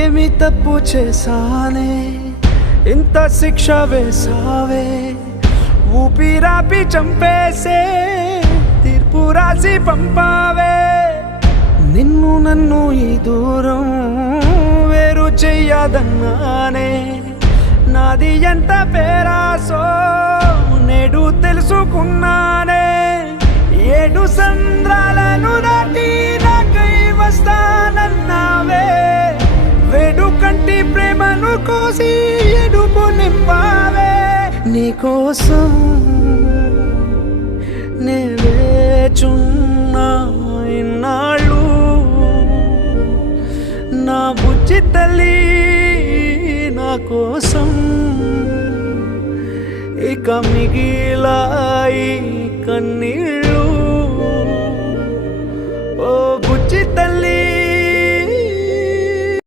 ఏమి తప్పు చేశానే ఇంత శిక్ష వేసావే ఊపిరాపి చంపేసే తీర్పు రాసి పంపావే నిన్ను నన్ను ఈ దూరం వేరు చెయ్యదన్నానే నాది ఎంత పేరాసో నేడు తెలుసుకున్నానే 7 సంద్రాలను దాటి నాకై వస్తానన్నావే వేడుకంటి ప్రేమను కోసి ఎడుపు నింపావే నీకోసం నే వేచున్నా ఇన్నాళ్ళు నా బుజ్జి తల్లి నా కోసం ఇక మిగిలాయి కన్నీళ్ళు ఓ